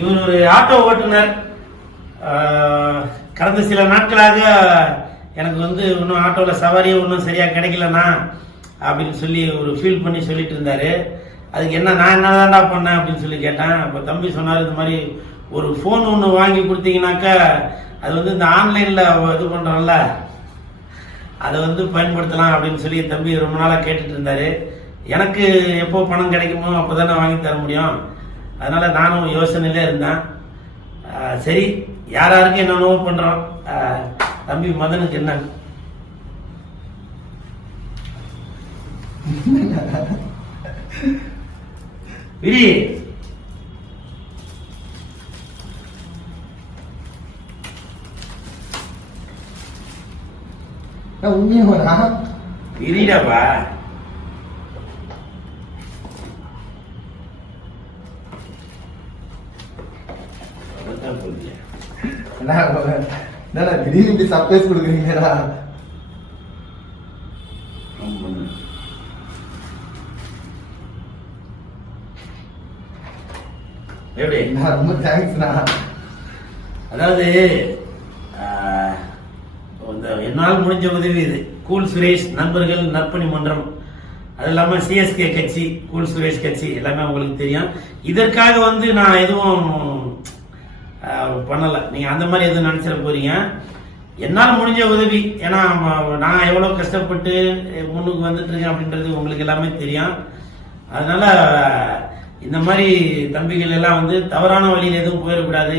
இவர் ஒரு ஆட்டோ ஓட்டுநர். கடந்த சில நாட்களாக எனக்கு வந்து இன்னும் ஆட்டோவில் சவாரியே ஒன்றும் சரியாக கிடைக்கலண்ணா அப்படின்னு சொல்லி ஒரு ஃபீல் பண்ணி சொல்லிட்டு இருந்தார். அதுக்கு என்ன நான் என்னதான்டா பண்ணேன் அப்படின்னு சொல்லி கேட்டேன். அப்போ தம்பி சொன்னார் இந்த மாதிரி ஒரு ஃபோன் ஒன்று வாங்கி கொடுத்தீங்கன்னாக்கா அது வந்து இந்த ஆன்லைனில் இது பண்ணுறோம்ல அதை வந்து பயன்படுத்தலாம் அப்படின்னு சொல்லி தம்பி ரொம்ப நாளாக கேட்டுட்டு இருந்தார். எனக்கு எப்போ பணம் கிடைக்குமோ அப்போ தானே வாங்கி தர முடியும். அதனால நானும் யோசனையிலே இருந்தேன். சரி யார் யாருக்கு என்னென்னவோ பண்ணுறோம் தம்பி மதனுக்கு என்ன? விரி உண்மையா விரிடாப்பா என்ன திடீர்னு இப்படி சர்ப்ரைஸ் கொடுக்குறீங்கடா. எப்படி ரொம்ப தேங்க்ஸ்ண்ணா அதாவது இந்த என்னால் முடிஞ்ச உதவி இது. கூல் சுரேஷ் நண்பர்கள் நற்பணி மன்றம். அது இல்லாமல் சிஎஸ்கே கட்சி கூல் சுரேஷ் கட்சி எல்லாமே உங்களுக்கு தெரியும். இதற்காக வந்து நான் எதுவும் பண்ணலை. நீங்கள் அந்த மாதிரி எதுவும் நினச்சிட போறீங்க? என்னால் முடிஞ்ச உதவி. ஏன்னா நான் எவ்வளோ கஷ்டப்பட்டு முன்னுக்கு வந்துட்டுருக்கேன் அப்படின்றது உங்களுக்கு எல்லாமே தெரியும். அதனால் இந்த மாதிரி தம்பிகள் எல்லாம் வந்து தவறான வழியில் எதுவும் போயிடக்கூடாது.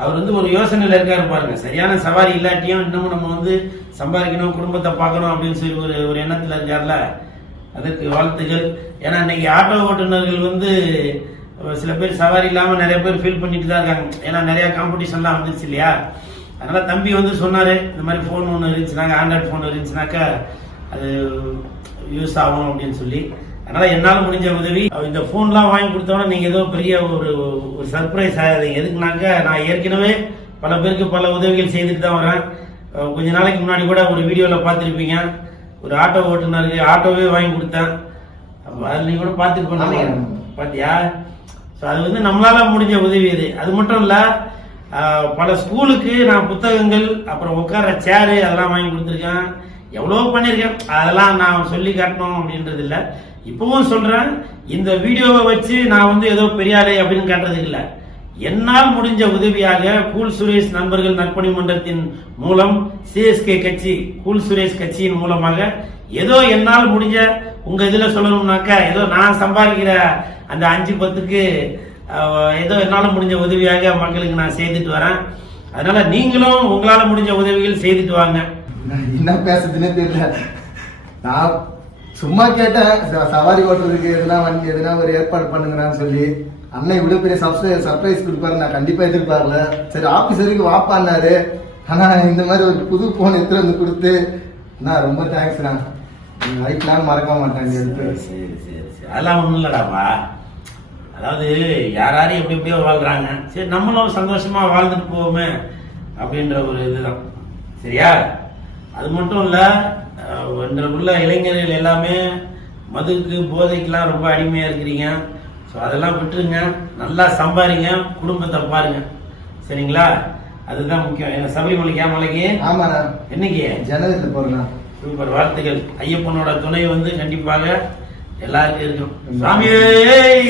அவர் வந்து ஒரு யோசனையில் இருக்காரு பாருங்க. சரியான சவாரி இல்லாட்டியும் இன்னமும் நம்ம வந்து சம்பாதிக்கணும் குடும்பத்தை பார்க்கணும் அப்படின்னு சொல்லி ஒரு ஒரு எண்ணத்தில் இருக்கார்ல. அதற்கு வாழ்த்துக்கள் ஏன்னா இன்னைக்கு ஆட்டோ ஓட்டுநர்கள் வந்து சில பேர் சவாரி இல்லாம நிறைய பேர் ஃபீல் பண்ணிட்டு தான் இருக்காங்க. ஏன்னா நிறைய காம்படிஷன்லாம் வந்துருச்சு இல்லையா? அதனால தம்பி வந்து சொன்னாரு இந்த மாதிரி ஃபோன் ஒன்று இருந்துச்சுனாக்க ஆண்ட்ராய்ட் ஃபோன் இருந்துச்சுனாக்கா அது யூஸ் ஆகும் அப்படின்னு சொல்லி. அதனால என்னால் முடிஞ்ச உதவி இந்த ஃபோன்லாம் வாங்கி கொடுத்தோன்னா நீங்க ஏதோ பெரிய ஒரு ஒரு சர்ப்ரைஸ் ஆகாதீங்க. எதுக்குனாக்கா நான் ஏற்கனவே பல பேருக்கு பல உதவிகள் செய்துட்டு தான் வரேன் கொஞ்ச நாளைக்கு முன்னாடி கூட ஒரு வீடியோவில் பார்த்துருப்பீங்க. ஒரு ஆட்டோ ஓட்டுநருக்கு ஆட்டோவே வாங்கி கொடுத்தேன். அதுல கூட பார்த்துருப்பேன் நினைக்கிறேன் பாத்தியா? ஸோ அது வந்து நம்மளால முடிஞ்ச உதவி இது. அது மட்டும் இல்ல பல ஸ்கூலுக்கு நான் புத்தகங்கள் அப்புறம் உட்கார சேரு அதெல்லாம் வாங்கி கொடுத்துருக்கேன். எவ்வளோ பண்ணியிருக்கேன் அதெல்லாம் நான் சொல்லி காட்டணும் அப்படின்றது இல்லை. இப்பவும் சொல்றேன் இந்த வீடியோவை வச்சு நான் வந்து ஏதோ பெரியாளே அப்படின்னு காட்டுறதுக்கு இல்லை. என்னால் முடிஞ்ச உதவியாக கூல் சுரேஷ் நண்பர்கள் நற்பணி மன்றத்தின் மூலம் சிஎஸ்கே கட்சி கூல் சுரேஷ் கட்சியின் மூலமாக ஏதோ என்னால் முடிஞ்ச உங்க இதுல சொல்லணும்னாக்கா ஏதோ நான் சம்பாதிக்கிற அந்த அஞ்சு பத்துக்கு ஏதோ என்னால் முடிஞ்ச உதவியாக மக்களுக்கு நான் செய்துட்டு வரேன். அதனால நீங்களும் உங்களால முடிஞ்ச உதவிகள் செய்துட்டு வாங்க. என்ன பேசுறதுன்னே தெரியல. நான் சும்மா கேட்டேன் சவாரி ஓட்டுறதுக்கு எதுனா வண்டி எதுனா ஒரு ஏற்பாடு பண்ணுங்கன்னு சொல்லி. அண்ணன் இவ்வளோ பெரிய சர்ப்ரைஸ் சர்ப்ரைஸ் கொடுப்பாரு நான் கண்டிப்பாக எதிர்பார்க்கல. சரி ஆஃபீஸருக்கு வரைக்கும் வாப்பான்னாரு இந்த மாதிரி ஒரு புது ஃபோன் எடுத்துகிட்டு வந்து கொடுத்து நான் ரொம்ப தேங்க்ஸ்ண்ணா லைஃப் லாங் மறக்க மாட்டேன் சரி சரி சரி அதெல்லாம் ஒண்ணும் இல்லடாப்பா. அதாவது யாராரும் எப்படி எப்படியோ வாழ்றாங்க. சரி நம்மளும் சந்தோஷமா வாழ்ந்துட்டு போவோமே அப்படின்ற ஒரு இதுதான். சரியா? அது மட்டும் இல்ல அஹ், இன்று உள்ள இளைஞர்கள் எல்லாமே மதுக்கு போதைக்கெல்லாம் ரொம்ப அடிமையா இருக்கிறீங்க. ஸோ அதெல்லாம் விட்டுருங்க. நல்லா சம்பாரிங்க. குடும்பத்தை பாருங்க. சரிங்களா? அதுதான் முக்கியம். என்ன சபரிமலைக்கா மலைக்கு? ஆமாண்ணா. என்னைக்கு? ஜனவரியில் போறேண்ணா. சூப்பர் வாழ்த்துக்கள் ஐயப்பனோட துணை வந்து கண்டிப்பாக எல்லாருக்கும் இருக்கும். சாமியே!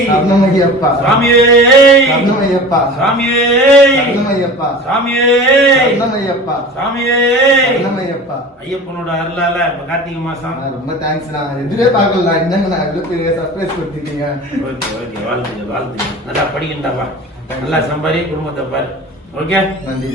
சரணமையப்பா சாமியே! சரணமையப்பா சாமியே! சரணமையப்பா சாமியே! சரணமையப்பா சாமியே! சரணமையப்பா ஐயப்பனோட அருளால இப்ப கார்த்திகை மாசம். ரொம்ப தேங்க்ஸ் நான் எதிரே பார்க்கல என்னங்க நான் இவ்வளவு பெரிய சர்ப்ரைஸ் கொடுத்துட்டீங்க ஓகே ஓகே. வாழ்த்துக்கள் வாழ்த்துக்கள். நல்லா படிக்கின்றாப்பா நல்லா சம்பாரி குடும்பத்தை பாரு. ஓகே? நன்றி